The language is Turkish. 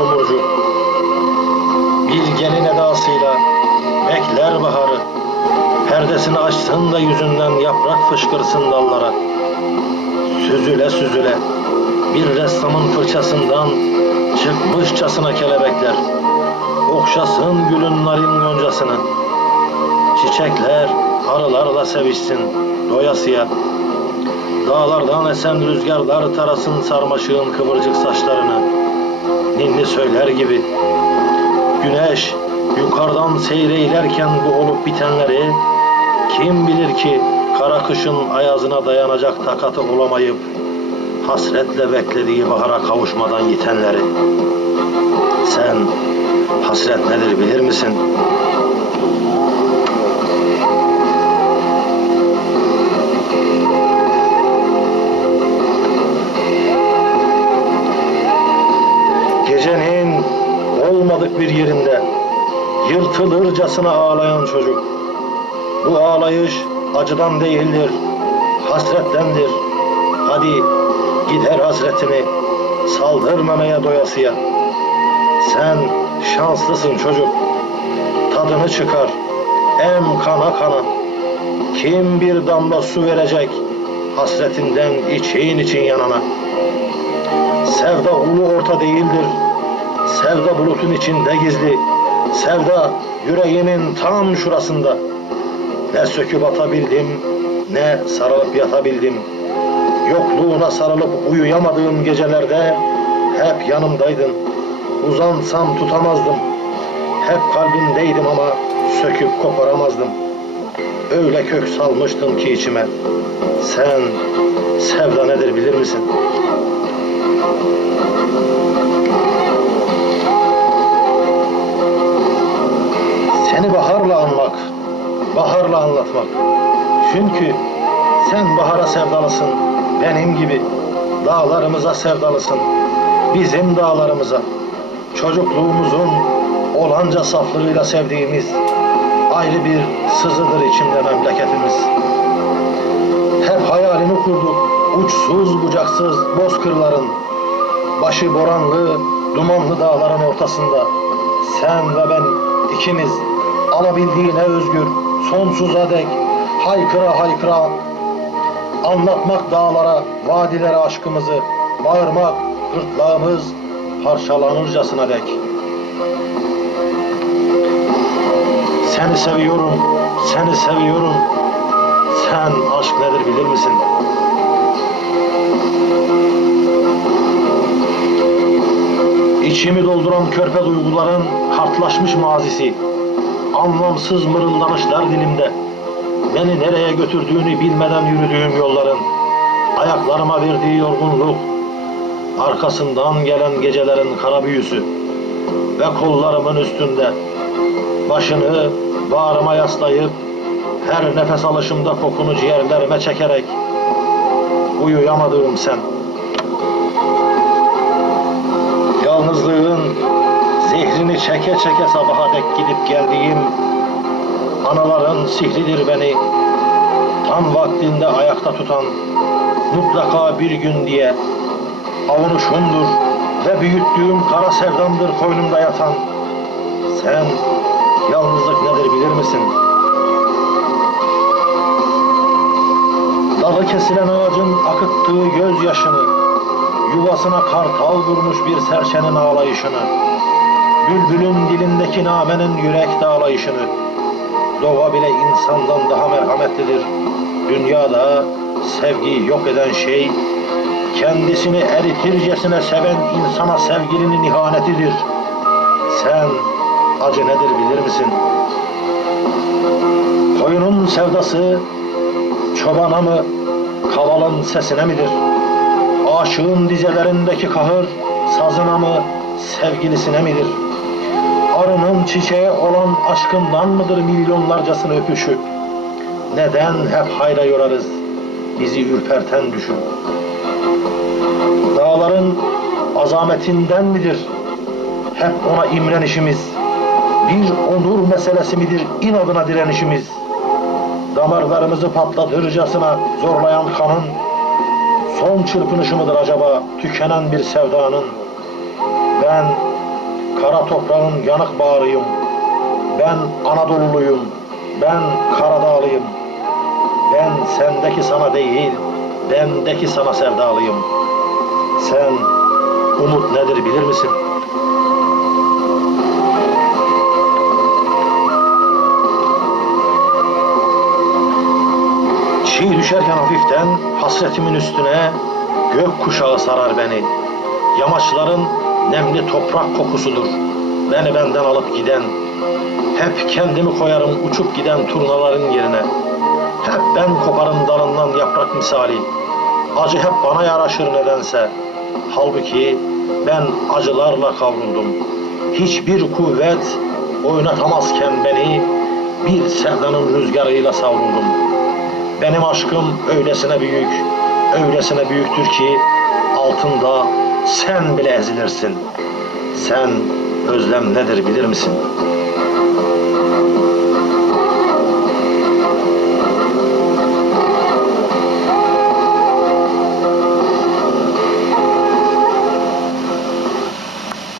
Tomurcuk. Bilgenin edasıyla bekler baharı. Perdesini açsın da yüzünden yaprak fışkırsın dallara. Süzüle süzüle bir ressamın fırçasından çıkmışçasına kelebekler. Okşasın gülün narin yoncasını. Çiçekler arılarla sevişsin doyasıya. Dağlardan esen rüzgarlar tarasın sarmaşığın kıvırcık saçlarını. Ninni söyler gibi. Güneş yukarıdan seyreylerken bu olup bitenleri kim bilir ki kara kışın ayazına dayanacak takatı olamayıp hasretle beklediği bahara kavuşmadan yitenleri. Sen hasret nedir bilir misin? Olmadık bir yerinde yırtılırcasına ağlayan çocuk. Bu ağlayış acıdan değildir, hasrettendir. Hadi gider hasretini, saldırmamaya doyasıya. Sen şanslısın çocuk, tadını çıkar, em kana kana. Kim bir damla su verecek hasretinden için için yanana. Sevda ulu orta değildir. Sevda bulutun içinde gizli. Sevda yüreğimin tam şurasında. Ne söküp atabildim, ne sarılıp yatabildim. Yokluğuna sarılıp uyuyamadığım gecelerde hep yanımdaydın. Uzansam tutamazdım. Hep kalbimdeydim ama söküp koparamazdım. Öyle kök salmıştım ki içime. Sen sevda nedir bilir misin? Anlatmak. Çünkü sen bahara sevdalısın, benim gibi. Dağlarımıza sevdalısın, bizim dağlarımıza. Çocukluğumuzun olanca saflığıyla sevdiğimiz ayrı bir sızıdır içimde memleketimiz. Hep hayalini kurduk, uçsuz bucaksız bozkırların, başı boranlı, dumanlı dağların ortasında. Sen ve ben ikimiz alabildiğine özgür, sonsuza dek haykıra haykıra anlatmak dağlara, vadilere aşkımızı, bağırmak gırtlağımız parçalanırcasına dek. Seni seviyorum, seni seviyorum. Sen aşk nedir bilir misin? İçimi dolduran körpe duyguların kartlaşmış mazisi. Anlamsız mırıldanışlar dilimde. Beni nereye götürdüğünü bilmeden yürüdüğüm yolların. Ayaklarıma verdiği yorgunluk. Arkasından gelen gecelerin kara büyüsü. Ve kollarımın üstünde. Başını bağrıma yaslayıp her nefes alışımda kokunu ciğerlerime çekerek uyuyamadığım sen. Yalnızlığın zehrini çeke çeke sabaha dek gidip geldiğim Anaların sihridir beni Tam vaktinde ayakta tutan Mutlaka bir gün diye Avunuşumdur ve büyüttüğüm kara sevdamdır koynumda yatan Sen yalnızlık nedir bilir misin? Dalı kesilen ağacın akıttığı gözyaşını Yuvasına kartal vurmuş bir serçenin ağlayışını Bülbülün dilindeki namenin yürek dağlayışını Doğa bile insandan daha merhametlidir Dünyada sevgiyi yok eden şey Kendisini eritircesine seven insana sevgilinin ihanetidir Sen acı nedir bilir misin? Koyunun sevdası çobana mı, kavalın sesine midir? Aşığın dizelerindeki kahır sazına mı, sevgilisine midir? Arının çiçeğe olan aşkından mıdır milyonlarcasını öpüşü? Neden hep hayra yorarız bizi ürperten düşün? Dağların azametinden midir hep ona imrenişimiz? Bir onur meselesi midir inadına direnişimiz? Damarlarımızı patlatırcasına zorlayan kanın son çırpınışı mıdır acaba tükenen bir sevdanın? Ben kara toprağın yanık bağrıyım. Ben Anadoluluyum. Ben Karadağlıyım. Ben sendeki sana değil, bendeki sana sevdalıyım. Sen umut nedir bilir misin? Çiğ düşerken hafiften hasretimin üstüne gök kuşağı sarar beni. Yamaçların nemli toprak kokusudur. Beni benden alıp giden. Hep kendimi koyarım uçup giden turnaların yerine. Hep ben koparım dalından yaprak misali. Acı hep bana yaraşır nedense. Halbuki ben acılarla kavruldum. Hiçbir kuvvet oynatamazken beni bir sevdanın rüzgarıyla savruldum. Benim aşkım öylesine büyük, öylesine büyüktür ki altında sen bile ezilirsin. Sen özlem nedir bilir misin?